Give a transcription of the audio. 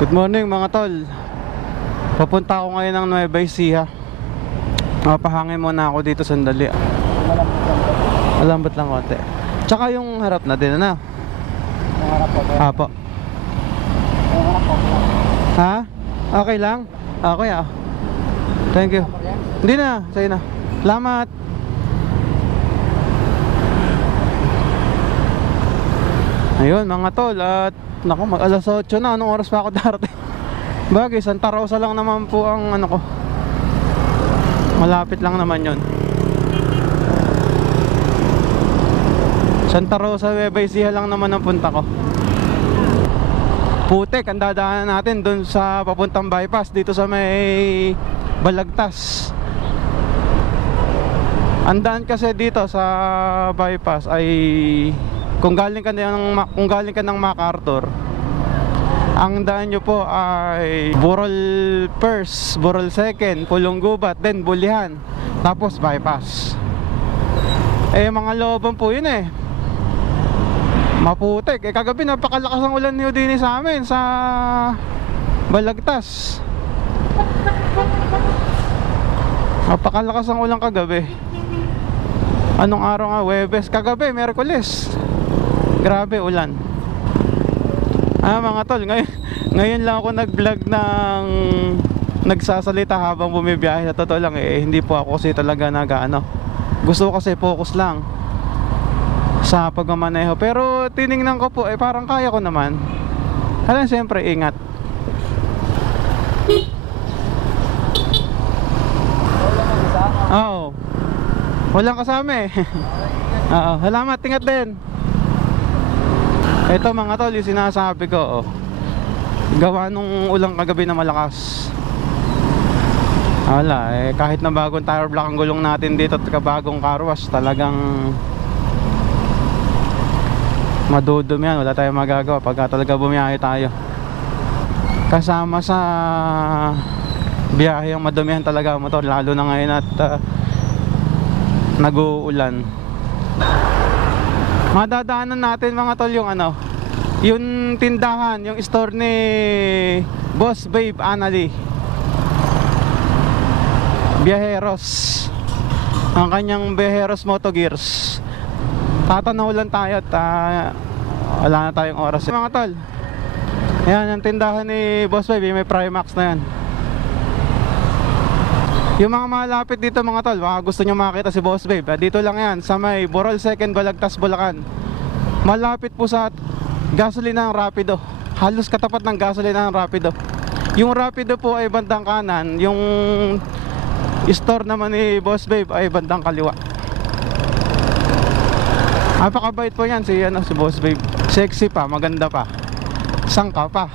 Good morning mga tol. Papunta ako ngayon ng Nueva Ecija. Mapahangin muna ako dito sandali. Malambot lang konti. Tsaka yung harap na din, ano? Yung harap po. Apo. Yung harap po. Ha? Okay lang? Okay ah. Thank you. Hindi na, sa'yo na. Salamat. Ayun mga tol, at naku, mag alas 8 na. Anong oras pa ako darating? Bagay, Santa Rosa lang naman po ang ano ko. Malapit lang naman yon. Santa Rosa, Nueva Ecija lang naman ang punta ko. Putek, ang dadaanan natin dun sa papuntang bypass dito sa may Balagtas. Ang daan kasi dito sa bypass ay kung galing ka ng MacArthur, ang daan nyo po ay Burol First, Burol Second, Pulong Gubat, then Bulihan, tapos bypass. Eh mga looban po yun eh. Maputik. Eh kagabi napakalakas ang ulan niyo din sa amin sa Balagtas. Napakalakas ang ulan kagabi. Anong araw nga? Huwebes. Kagabi, Miyerkules. Grabe ulan. Mga tol, ngayon lang ako nag-vlog ng nagsasalita habang bumibiyahe. Sa totoo lang hindi po ako kasi talaga gusto ko kasi focus lang sa pagmamaneho. Pero tiningnan ko po parang kaya ko naman. Kaya siyempre ingat. Oo. Walang kasama eh. Oo, salamat, ingat din. Ito mga tol, yung sinasabi ko gawa nung ulang kagabi na malakas. Wala kahit na bagong tire block ang gulong natin dito at kabagong car wash, talagang madudum yan. Wala tayong magagawa pagka talaga bumiyahe tayo. Kasama sa biyahe ang madumihan talaga ang motor, lalo na ngayon at nag-uulan. Madadaanan natin mga tol yung yung tindahan, yung store ni Boss Babe Anali Biyaheros, ang kanyang Biyaheros Moto Gears. Tatanaw lang tayo at wala na tayong oras mga tol. Ayan yung tindahan ni Boss Babe, may Primax na yan. Yung mga malapit dito mga tol, baka gusto nyo makita si Boss Babe, dito lang yan sa may Burol Second, Balagtas, Bulacan. Malapit po sa gasolina ng Rapido. Halos katapat ng gasolina ng Rapido. Yung Rapido po ay bandang kanan, yung store naman ni Boss Babe ay bandang kaliwa. Napakabait po yan si Boss Babe. Sexy pa, maganda pa, sangka pa.